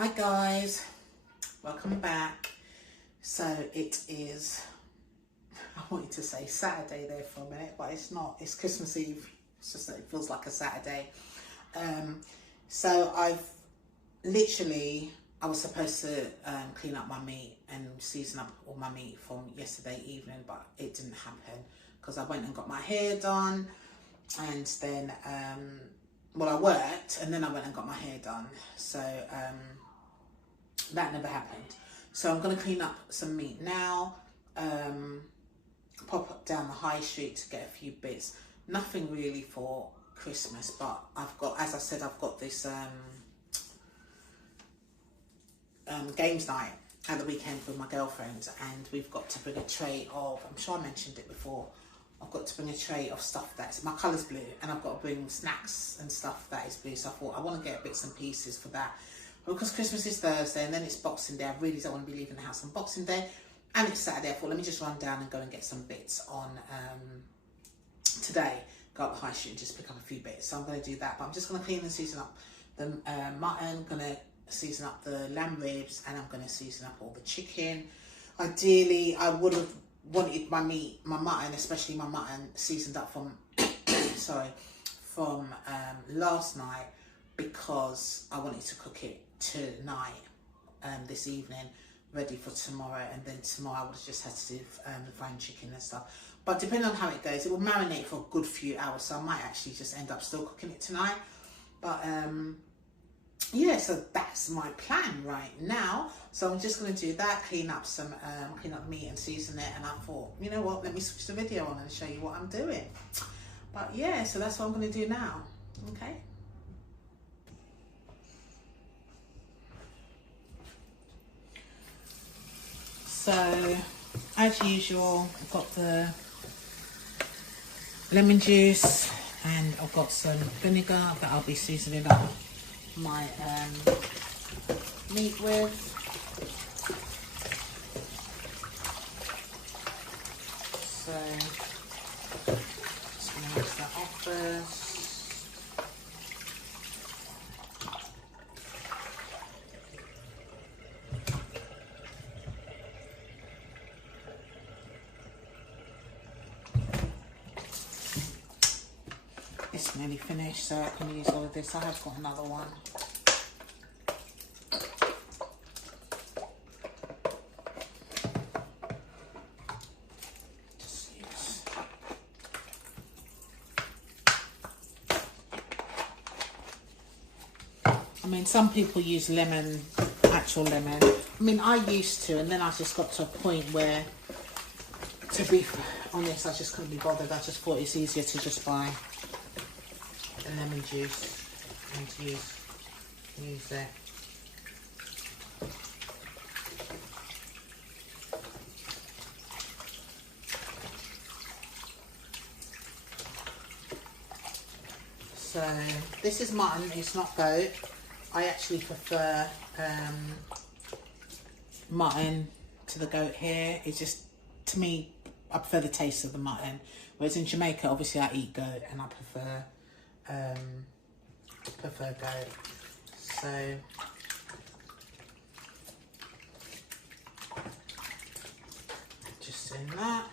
Hi guys, welcome back. So it is, I wanted to say Saturday there for a minute, but it's not, it's Christmas Eve. It's just that it feels like a Saturday. So I was supposed to clean up my meat and season up all my meat from yesterday evening, but it didn't happen because I went and got my hair done, and then I worked and then I went and got my hair done, so that never happened. So I'm going to clean up some meat now, pop up down the high street to get a few bits. Nothing really for Christmas, but I've got, as I said, I've got this games night at the weekend with my girlfriend, and we've got to bring a tray of, I'm sure I mentioned it before, I've got to bring a tray of stuff that's, my colour's blue, and I've got to bring snacks and stuff that is blue, so I thought I want to get bits and pieces for that. Because Christmas is Thursday and then it's Boxing Day, I really don't want to be leaving the house on Boxing Day, and it's Saturday. I thought, let me just run down and go and get some bits on today, go up the high street and just pick up a few bits. So I'm going to do that, but I'm just going to clean and season up the mutton, going to season up the lamb ribs, and I'm going to season up all the chicken. Ideally, I would have wanted my meat, my mutton, especially my mutton, seasoned up from from last night, because I wanted to cook it tonight, this evening, ready for tomorrow, and then tomorrow I would have just had to do the fried chicken and stuff. But depending on how it goes, it will marinate for a good few hours, so I might actually just end up still cooking it tonight. But yeah, so that's my plan right now. So I'm just going to do that, clean up meat and season it, and I thought, you know what, let me switch the video on and show you what I'm doing. But yeah, so that's what I'm going to do now. Okay. So, as usual, I've got the lemon juice and I've got some vinegar that I'll be seasoning up my meat with. So, just going to mix that off first. It's nearly finished, so I can use all of this. I have got another one. Just use. I mean, some people use lemon, actual lemon. I mean, I used to, and then I just got to a point where, to be honest, I just couldn't be bothered. I just thought it's easier to just buy lemon juice and use it. So this is mutton, it's not goat. I actually prefer mutton to the goat here. It's just, to me, I prefer the taste of the mutton. Whereas in Jamaica, obviously I eat goat and I prefer goat. So just doing that.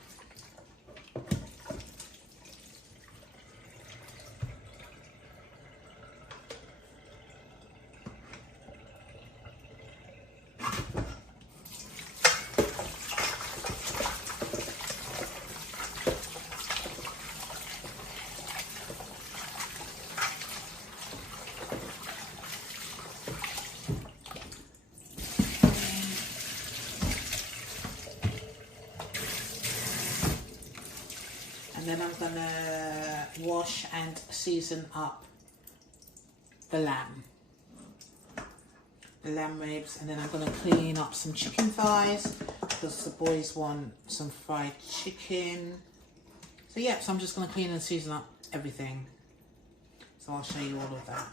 And then I'm gonna wash and season up the lamb ribs, and then I'm gonna clean up some chicken thighs because the boys want some fried chicken. So yeah, so I'm just gonna clean and season up everything. So I'll show you all of that.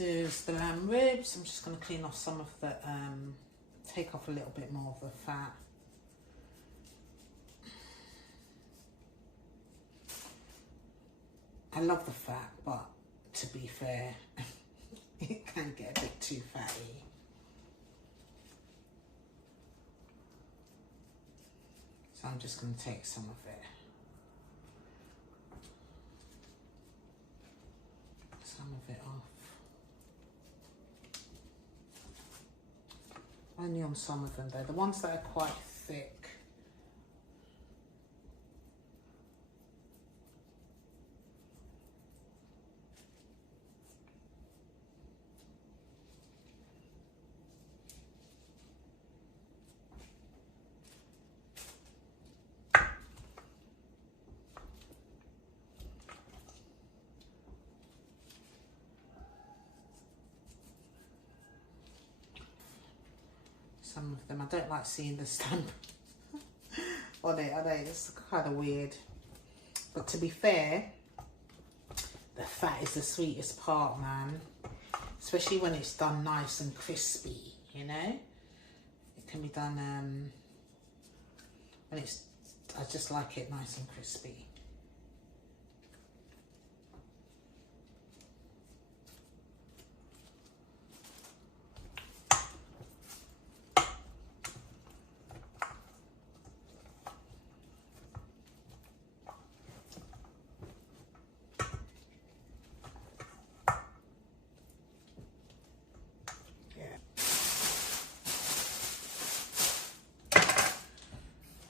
is the lamb ribs. I'm just going to clean off some of the, take off a little bit more of the fat. I love the fat, but to be fair, it can get a bit too fatty. So I'm just going to take some of it. Some of it off. Only on some of them though. The ones that are quite thick, some of them. I don't like seeing the stamp on it. I know it's kind of weird, but to be fair, the fat is the sweetest part, man. Especially when it's done nice and crispy, you know. It can be done when it's. I just like it nice and crispy.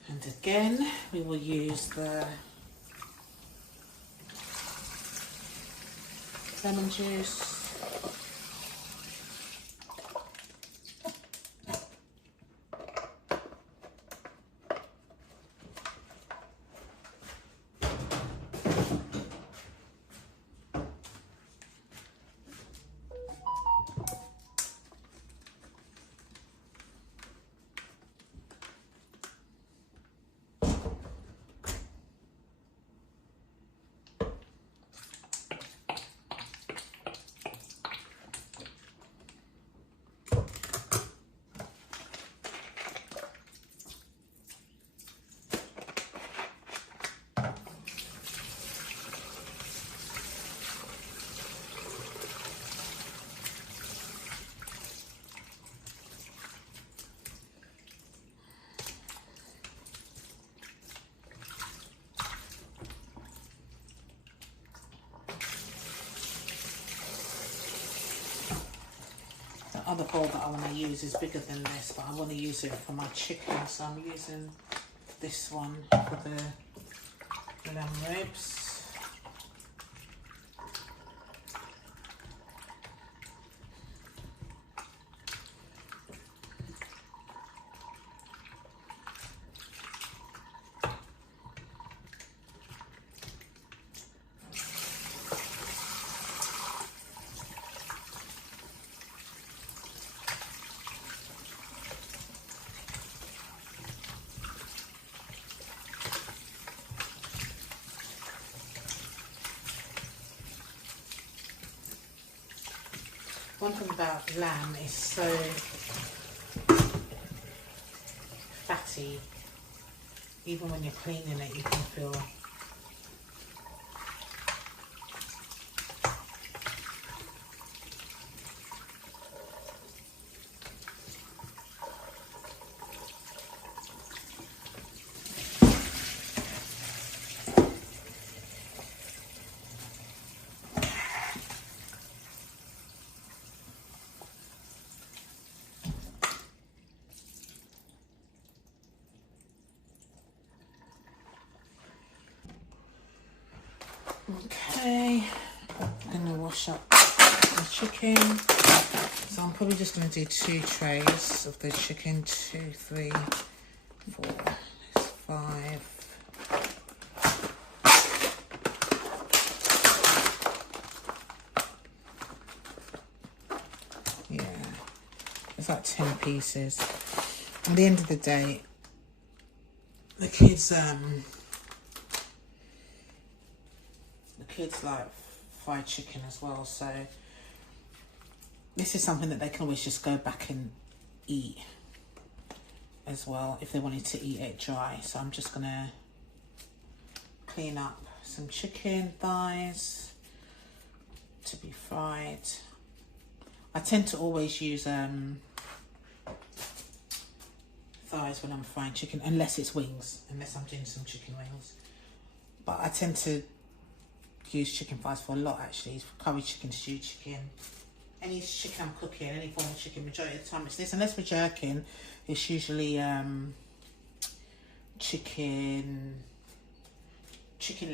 And again, we will use the lemon juice. Other bowl that I want to use is bigger than this, but I want to use it for my chicken, so I'm using this one for the lamb ribs. One thing about lamb is so fatty, even when you're cleaning it you can feel okay. I'm going to wash up the chicken. So I'm probably just going to do 2 trays of the chicken. 2, 3, 4, 5. Yeah, it's like 10 pieces. At the end of the day, the kids like fried chicken as well, so this is something that they can always just go back and eat as well if they wanted to eat it dry. So I'm just gonna clean up some chicken thighs to be fried. I tend to always use thighs when I'm frying chicken, unless it's wings, unless I'm doing some chicken wings. But I tend to use chicken thighs for a lot, actually. Curry chicken, stew chicken, any chicken I'm cooking, any form of chicken, majority of the time it's this. Unless we're jerking, it's usually chicken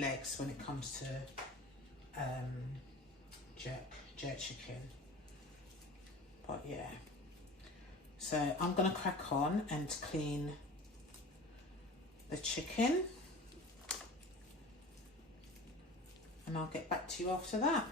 legs when it comes to jerk chicken. But yeah, so I'm gonna crack on and clean the chicken, and I'll get back to you after that.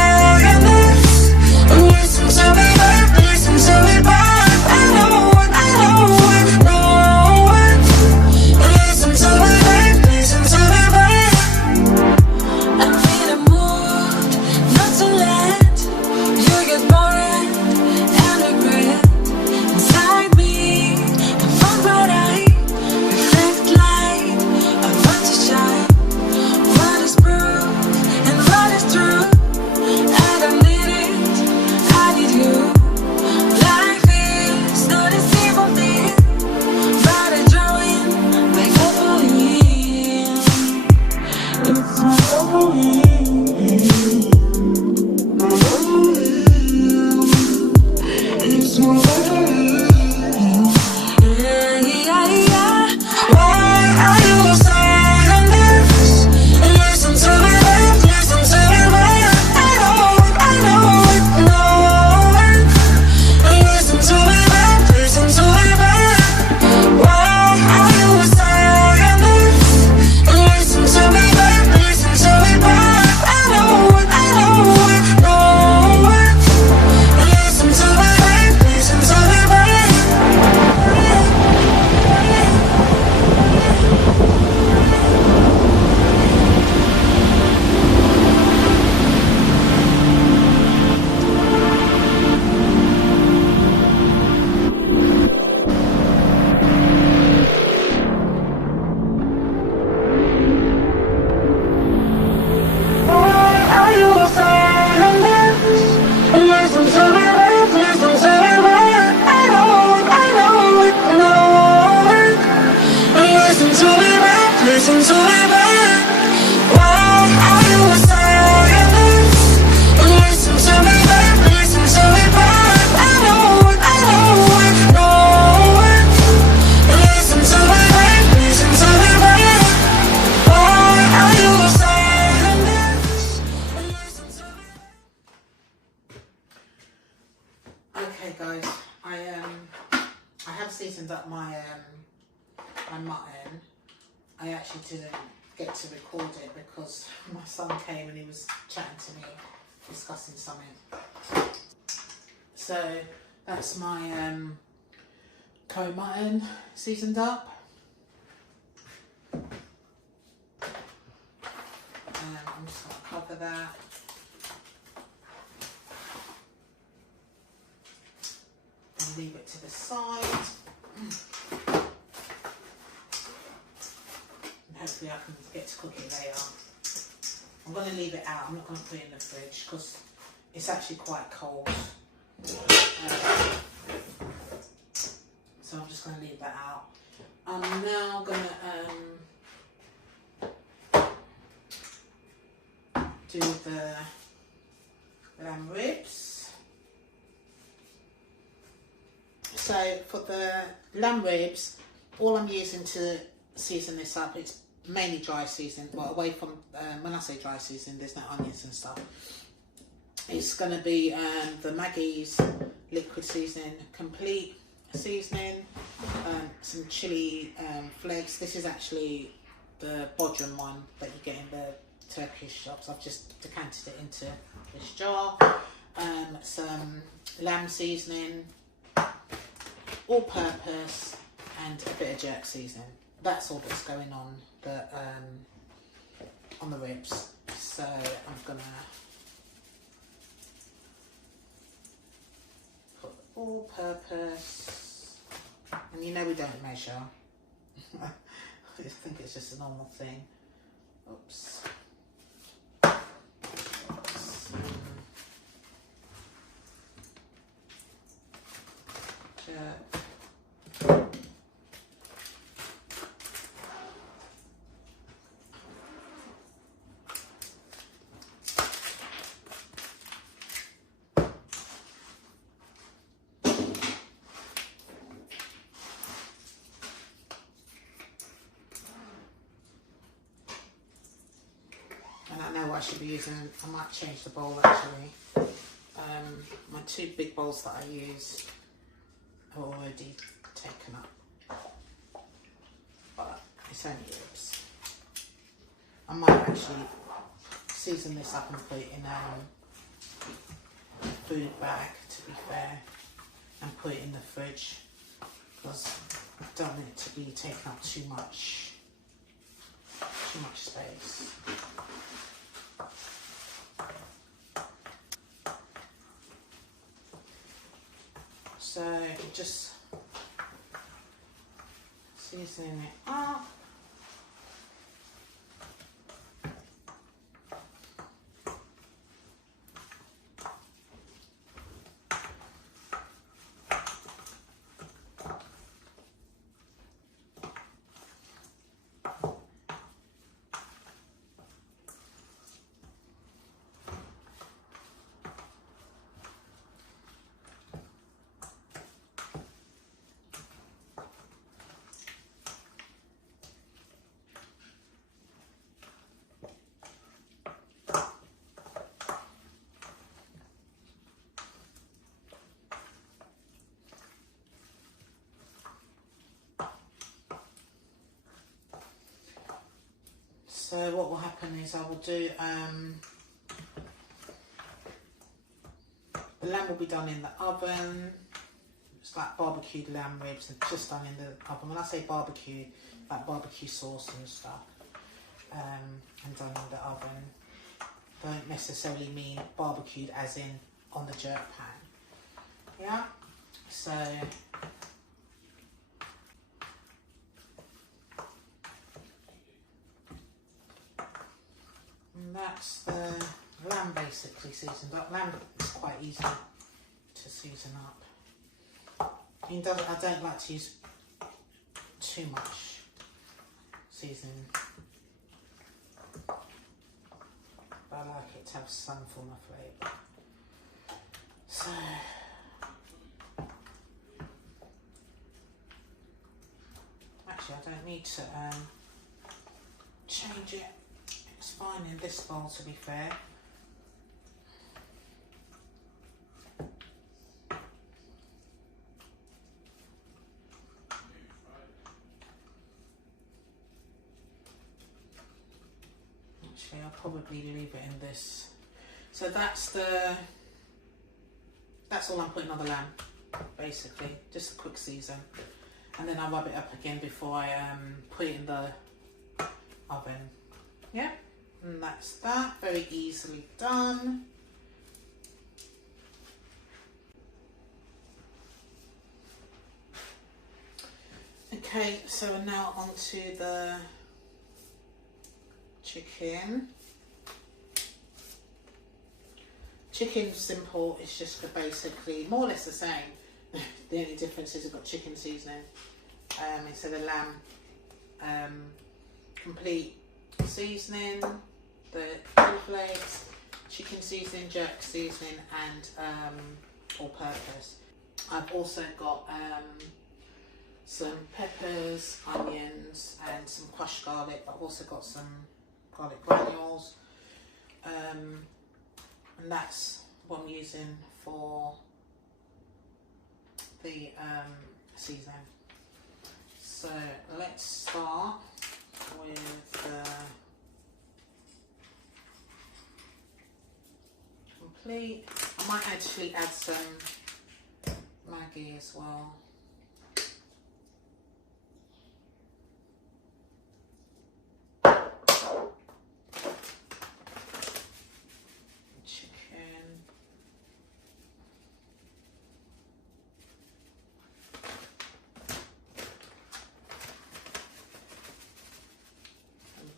Listen to me, Okay guys, I have seasoned up my my mutton. I actually didn't get to record it because my son came and he was chatting to me, discussing something. So that's my curry mutton seasoned up. I'm just going to cover that. And leave it to the side. And hopefully I can get to cook it later. I'm going to leave it out. I'm not going to put it in the fridge because it's actually quite cold. So I'm just going to leave that out. I'm now going to do the lamb ribs. So for the lamb ribs, all I'm using to season this up, it's mainly dry season, well away from, when I say dry season, there's no onions and stuff. It's going to be the Maggie's liquid seasoning, complete seasoning, some chilli flakes. This is actually the Bodrum one that you get in the Turkish shops. I've just decanted it into this jar. Some lamb seasoning, all purpose, and a bit of jerk seasoning. That's all that's going on the ribs. So I'm gonna put all purpose, and you know we don't measure. I think it's just a normal thing. Oops. And I know what I should be using. I might change the bowl actually. My two big bowls that I use are already taken up, but it's only ribs. I might actually season this up and put it in a food bag, to be fair, and put it in the fridge because I don't want it to be taking up too much space. So just seasoning it up. So what will happen is I will do, the lamb will be done in the oven. It's like barbecued lamb ribs and just done in the oven. When I say barbecue, like barbecue sauce and stuff, and done in the oven. Don't necessarily mean barbecued as in on the jerk pan. Yeah, so and that's the lamb basically seasoned up. Lamb is quite easy to season up. I don't like to use too much seasoning, but I like it to have some form of flavour. So actually I don't need to change it. It's fine in this bowl, to be fair. I'll probably leave it in this. So that's all I'm putting on the lamb, basically, just a quick season. And then I'll rub it up again before I put it in the oven. Yeah, and that's that, very easily done. Okay, so we're now on to the chicken. Chicken's simple, it's just basically more or less the same. The only difference is I've got chicken seasoning instead of lamb. Complete seasoning, the chili flakes, chicken seasoning, jerk seasoning, and all purpose. I've also got some peppers, onions, and some crushed garlic. I've also got some garlic granules, and that's what I'm using for the seasoning. So let's start with complete. I might actually add some Maggi as well.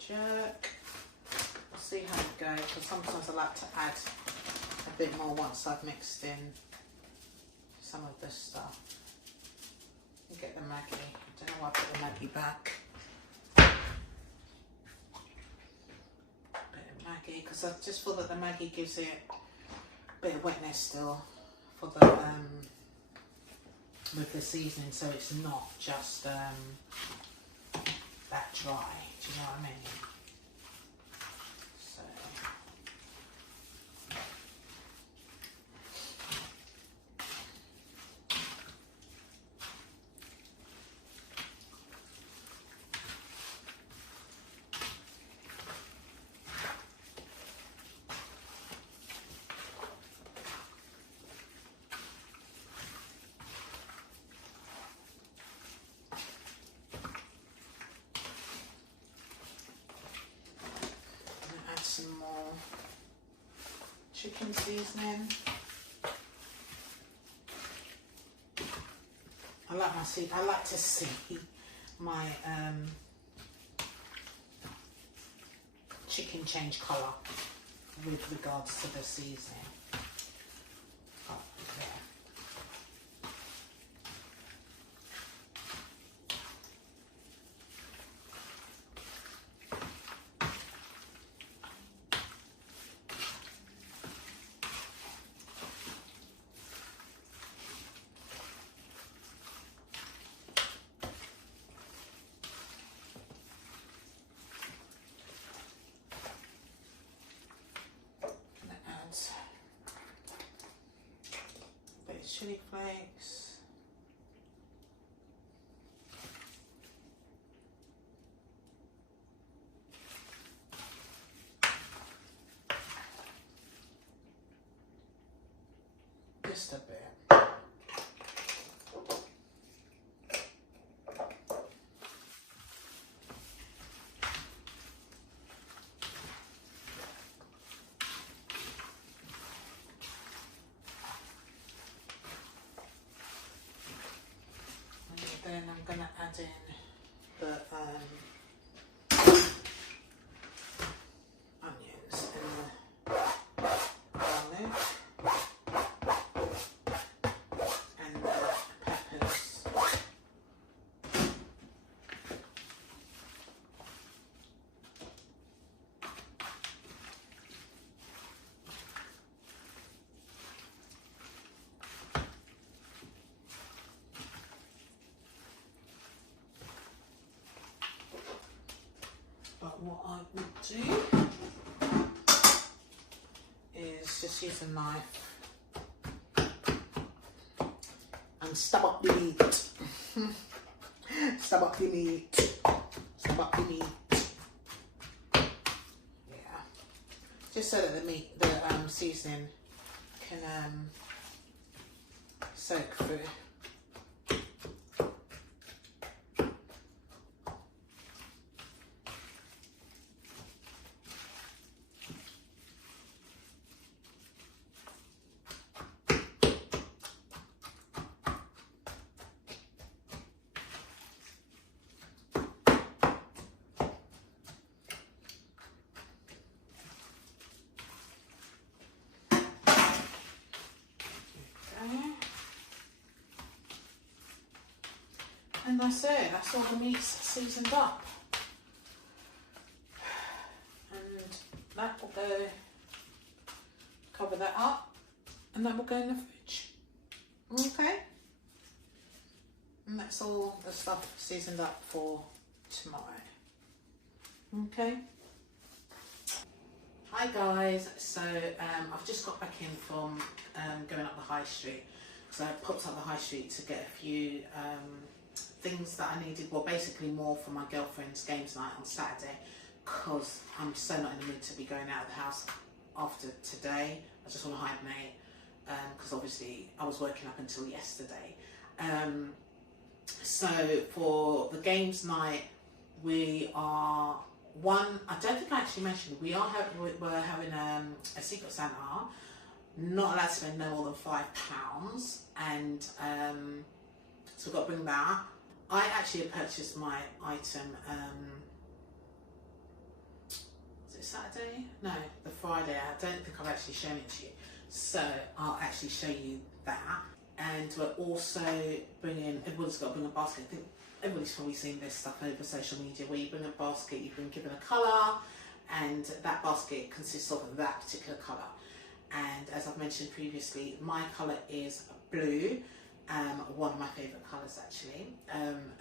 Jerk. I'll see how it goes, because sometimes I like to add a bit more once I've mixed in some of this stuff. Get the Maggi. I don't know why I put the Maggi back. Bit of Maggi, because I just feel that the Maggi gives it a bit of wetness still for the with the seasoning, so it's not just that dry. Do you know what I mean? So some more chicken seasoning. I like to see my chicken change colour with regards to the seasoning. Oh, yeah. Chili flakes, just a bit. Then I'm going to add in the onions and the garlic and the peppers. But what I would do is just use a knife and stab up the meat. Stab up the meat. Stab up the meat. Yeah. just so that the seasoning can soak through. And that's it, that's all the meat's seasoned up. And that will go, cover that up, and that will go in the fridge. Okay? And that's all the stuff seasoned up for tomorrow. Okay? Hi guys, so I've just got back in from going up the high street. So I popped up the high street to get a few things that I needed, well basically more for my girlfriend's games night on Saturday, because I'm so not in the mood to be going out of the house after today. I just want to hibernate, because obviously I was working up until yesterday. So for the games night, we are I don't think I actually mentioned, we're having a Secret Santa, not allowed to spend no more than £5, and so we've got to bring that. I actually purchased my item, was it Saturday? No, the Friday. I don't think I've actually shown it to you. So I'll actually show you that. And we're also bringing, everyone's got to bring a basket. I think everybody's probably seen this stuff over social media, where you bring a basket, you've been given a colour, and that basket consists of that particular colour. And as I've mentioned previously, my colour is blue. One of my favourite colours actually,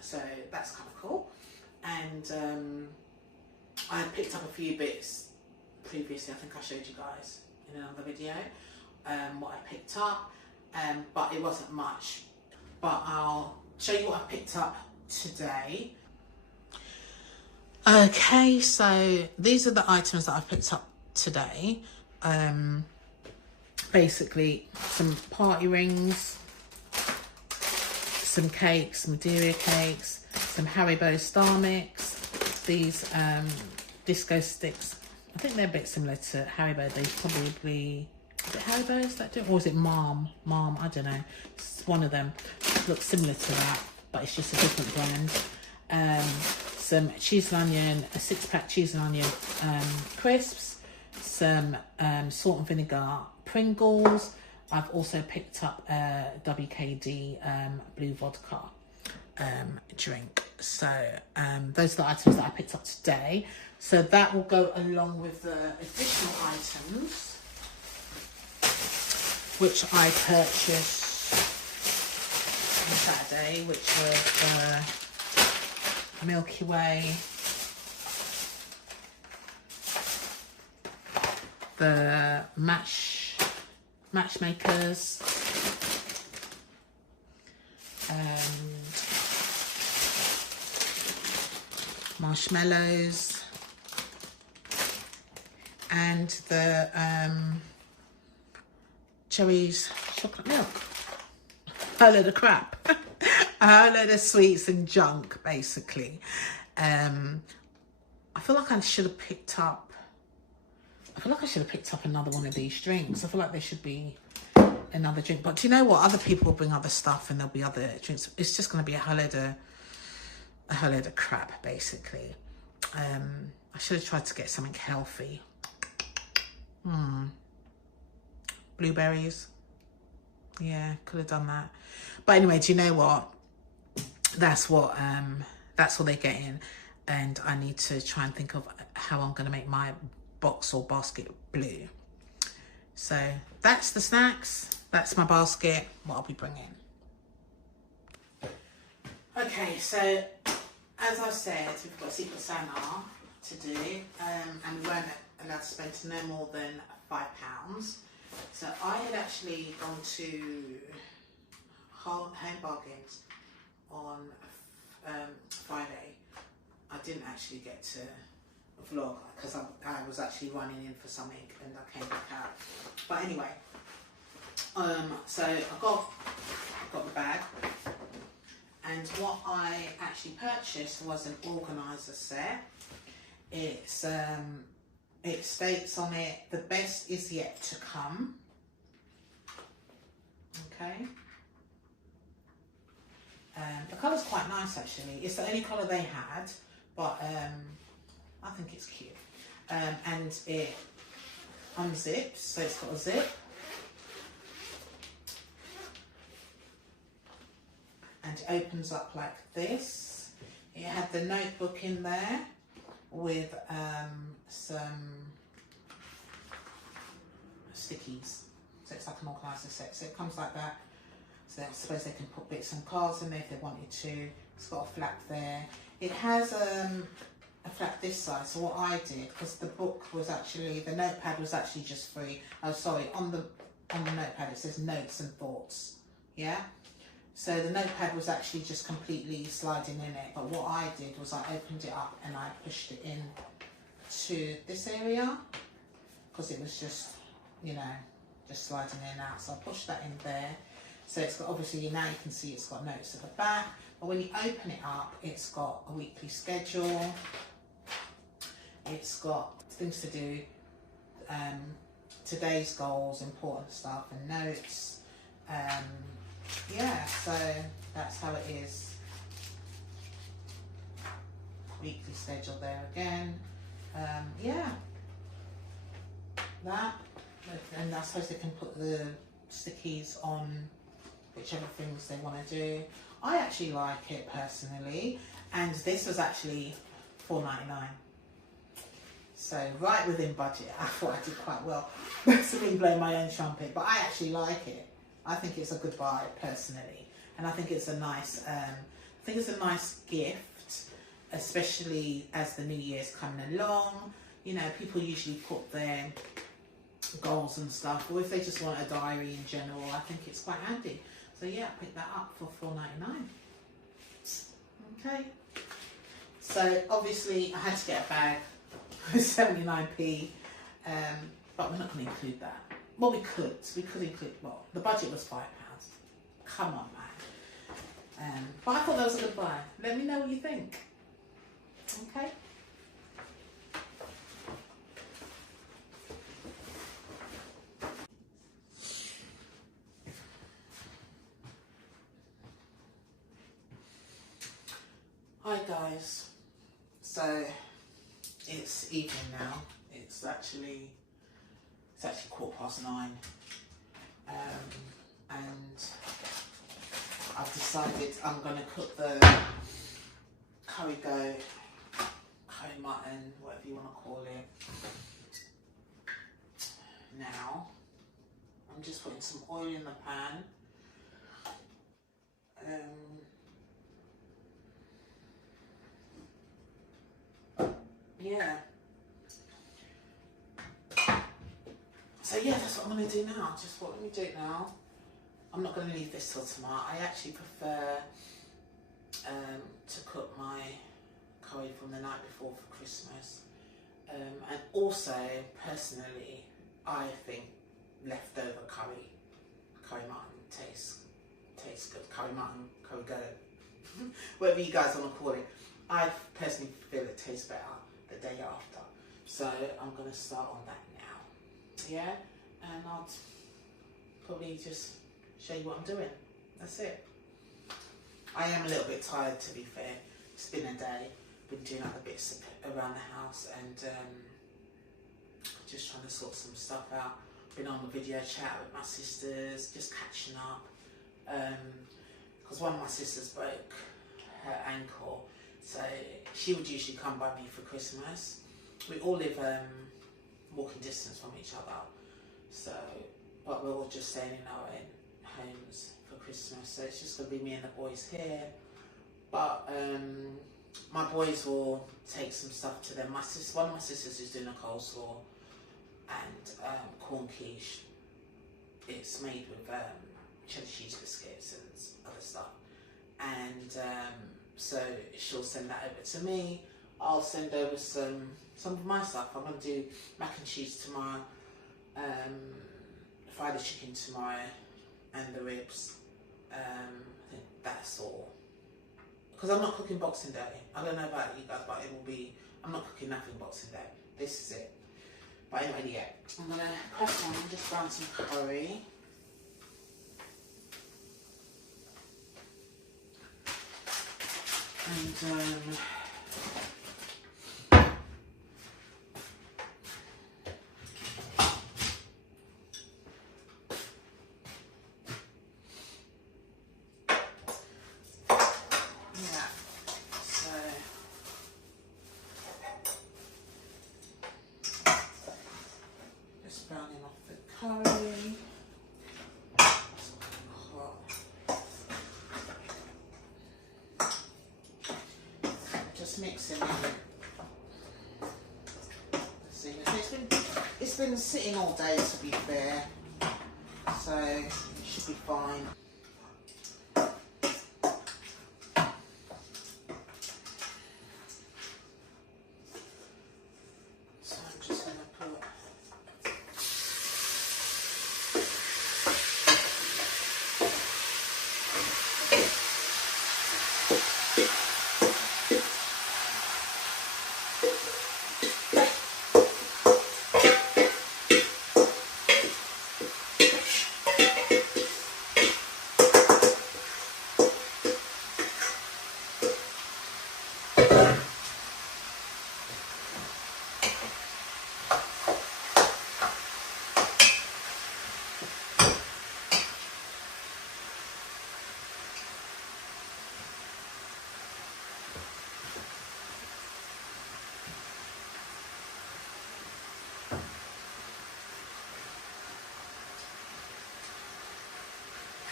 so that's kind of cool. And I picked up a few bits previously, I think I showed you guys in another video what I picked up, but it wasn't much. But I'll show you what I picked up today. Okay, so these are the items that I've picked up today. Basically some party rings, some cakes, Madeira cakes, some Haribo Star Mix, these disco sticks. I think they're a bit similar to Haribo. They probably, is it Haribo's that do it? Or is it Mom, I don't know. It's one of them. It looks similar to that, but it's just a different brand. Some cheese and onion, a 6-pack cheese and onion crisps, some salt and vinegar Pringles. I've also picked up a WKD blue vodka drink. So those are the items that I picked up today. So that will go along with the additional items which I purchased on Saturday, which were a Milky Way, the matchmakers, marshmallows, and the Cherry's chocolate milk. A whole load of crap. A whole load of sweets and junk, basically. I feel like I should have picked up another one of these drinks. I feel like there should be another drink. But do you know what? Other people will bring other stuff and there'll be other drinks. It's just going to be a whole load of crap, basically. I should have tried to get something healthy. Blueberries. Yeah, could have done that. But anyway, do you know what? That's what they're getting. And I need to try and think of how I'm going to make my box or basket blue. So that's the snacks. That's my basket, what I'll be bringing. Okay, so as I said, we've got Secret Santa to do, and we weren't allowed to spend no more than £5. So I had actually gone to Home Bargains on Friday. I didn't actually get to, vlog because I was actually running in for something and I came back out. But anyway, so I got the bag, and what I actually purchased was an organizer set. It's it states on it, the best is yet to come. Okay. The colour's quite nice actually. It's the only colour they had, but I think it's cute. And it unzips, so it's got a zip. And it opens up like this. It had the notebook in there with some stickies. So it's like an organiser set. So it comes like that. So I suppose they can put bits and cards in there if they wanted to. It's got a flap there. It has a flap this side. So what I did, because the book was actually, the notepad was actually just free. Oh, sorry, on the notepad it says notes and thoughts. Yeah. So the notepad was actually just completely sliding in it. But what I did was I opened it up and I pushed it in to this area because it was just, you know, just sliding in and out. So I pushed that in there. So it's got, obviously now you can see it's got notes at the back, but when you open it up, it's got a weekly schedule. It's got things to do, today's goals, important stuff and notes. Yeah, so that's how it is. Weekly schedule there again. Yeah, that, and I suppose they can put the stickies on whichever things they want to do. I actually like it personally, and this was actually $4.99. So right within budget. I thought I did quite well. That's me blowing my own trumpet, but I actually like it. I think it's a good buy personally, and I think it's a nice. Gift, especially as the new year's coming along. You know, people usually put their goals and stuff, or if they just want a diary in general, I think it's quite handy. So yeah, I picked that up for $4.99. Okay. So obviously I had to get a bag for 79p, but we're not going to include that. Well, we could include, well, the budget was £5. Come on, man. But I thought that was a good buy. Let me know what you think. Okay. Hi guys. So it's evening now. It's actually 9:15, and I've decided I'm going to cook the curry mutton, whatever you want to call it. Now I'm just putting some oil in the pan. Yeah. So yeah, that's what I'm going to do now. Just what let me do it now. I'm not going to leave this till tomorrow. I actually prefer to cook my curry from the night before for Christmas. And also, personally, I think leftover curry mutton tastes good. Curry mutton, curry goat, whatever you guys want to call it. I personally feel it tastes better the day after. So I'm going to start on that now. Yeah, and I'll probably just show you what I'm doing. That's it. I am a little bit tired, to be fair. It's been a day. Been doing other bits around the house and just trying to sort some stuff out. Been on a video chat with my sisters, just catching up. Because one of my sisters broke her ankle, so she would usually come by me for Christmas. We all live walking distance from each other, so but we're all just staying in our own homes for Christmas. So it's just gonna be me and the boys here. But my boys will take some stuff to them. One of my sisters is doing a coleslaw and corn quiche. It's made with cheddar cheese biscuits and other stuff. And so she'll send that over to me. I'll send over some of my stuff. I'm going to do mac and cheese tomorrow, fry the chicken tomorrow, and the ribs. I think that's all. Because I'm not cooking Boxing Day. I don't know about you guys, but it will be, I'm not cooking nothing Boxing Day. This is it. But anyway, yeah. I'm going to press on and just brown some curry. And browning off the curry. Just mixing it. It's been sitting all day, to be fair, so it should be fine. So I'm just going to put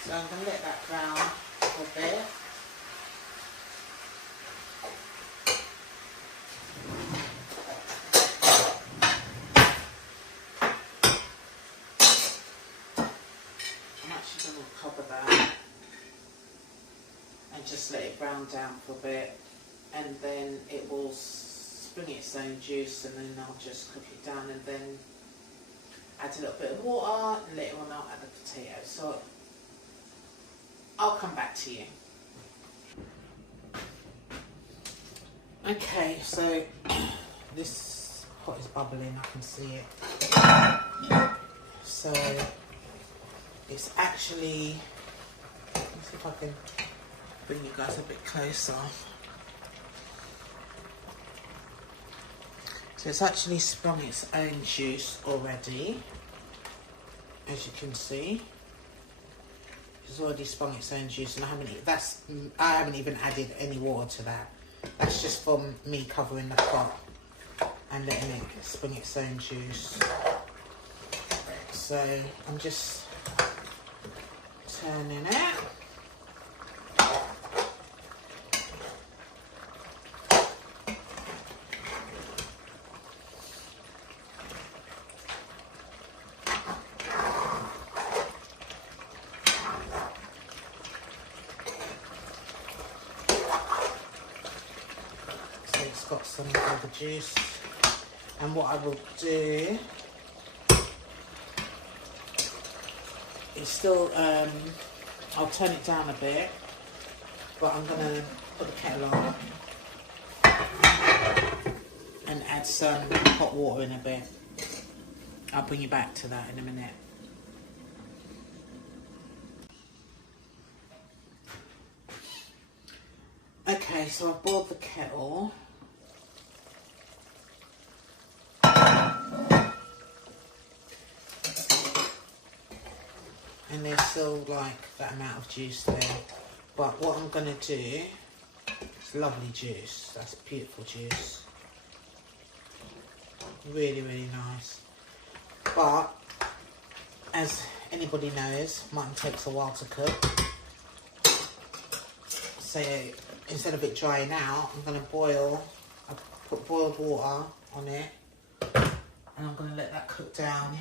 So I'm going to let that brown for a bit. I'm actually going to cover that and just let it brown down for a bit, and then it will spring its own juice, and then I'll just cook it down and then add a little bit of water, and later on I'll add the potatoes. So I'll come back to you. Okay, so this pot is bubbling, I can see it. So it's actually, let's see if I can bring you guys a bit closer. So it's actually sprung its own juice already, as you can see. It's already sprung its own juice, and I haven't even added any water to that. That's just from me covering the pot and letting it spring its own juice. So I'm just turning it. Got some of the juice, and what I will do is still I'll turn it down a bit, but I'm gonna put the kettle on and add some hot water in a bit. I'll bring you back to that in a minute. Okay, so I've boiled the kettle. And there's still like that amount of juice there. But what I'm going to do, it's lovely juice. That's beautiful juice. Really, really nice. But, as anybody knows, mutton takes a while to cook. So, instead of it drying out, I'm going to I put boiled water on it. And I'm going to let that cook down.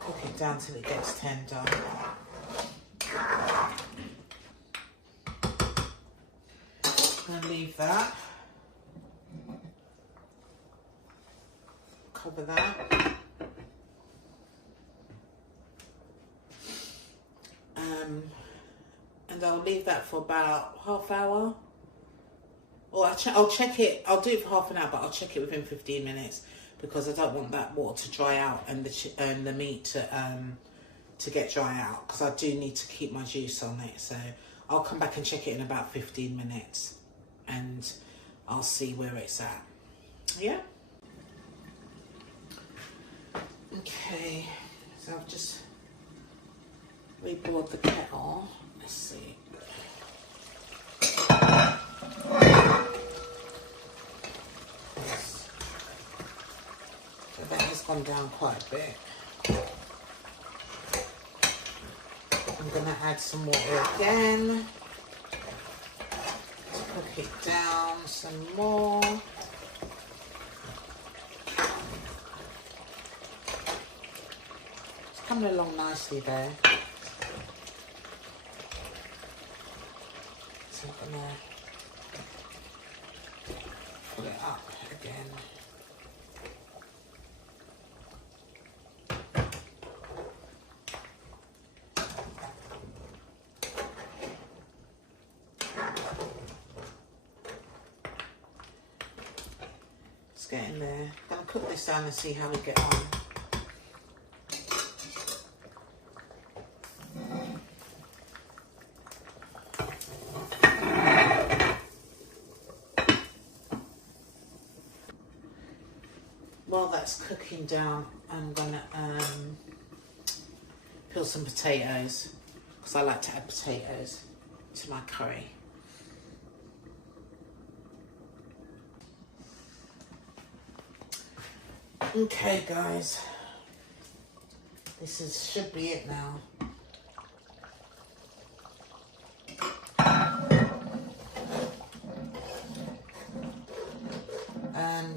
Cook it down till it gets tender. going to leave that. Cover that. And I'll leave that for about half hour. Or I'll check it. I'll do it for half an hour, but I'll check it within 15 minutes because I don't want that water to dry out and the meat to get dry out, because I do need to keep my juice on it. So I'll come back and check it in about 15 minutes and I'll see where it's at. Yeah. Okay, so I've just reboiled the kettle. Let's see. So that has gone down quite a bit. I'm going to add some water again to cook it down some more. It's coming along nicely there. So I'm going to put it up again. Getting there. I'm going to cook this down and see how we get on. While that's cooking down, I'm going to peel some potatoes because I like to add potatoes to my curry. Okay guys, this should be it now.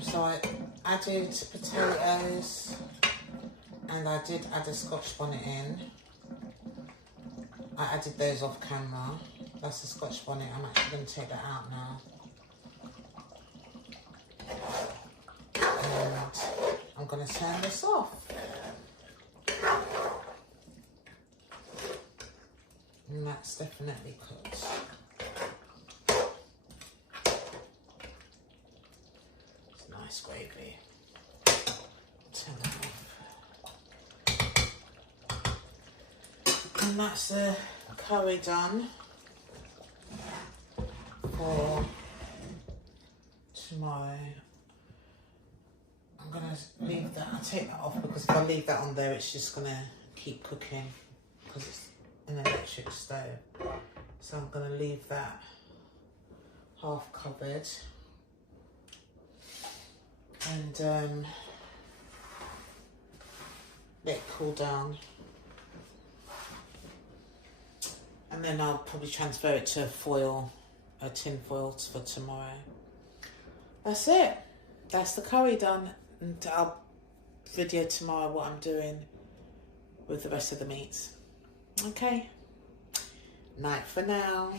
So I added potatoes and I did add a Scotch bonnet in. I added those off camera. That's a Scotch bonnet. I'm actually going to take that out now. And I'm going to turn this off. And that's definitely cooked. It's nice gravy. Turn that off. And that's the curry done for tomorrow. I'm going to leave that, I'll take that off because if I leave that on there it's just going to keep cooking because it's an electric stove. So I'm going to leave that half covered and let it cool down. And then I'll probably transfer it to a tin foil for tomorrow. That's it. That's the curry done. And I'll video tomorrow what I'm doing with the rest of the meats. Okay. Night for now.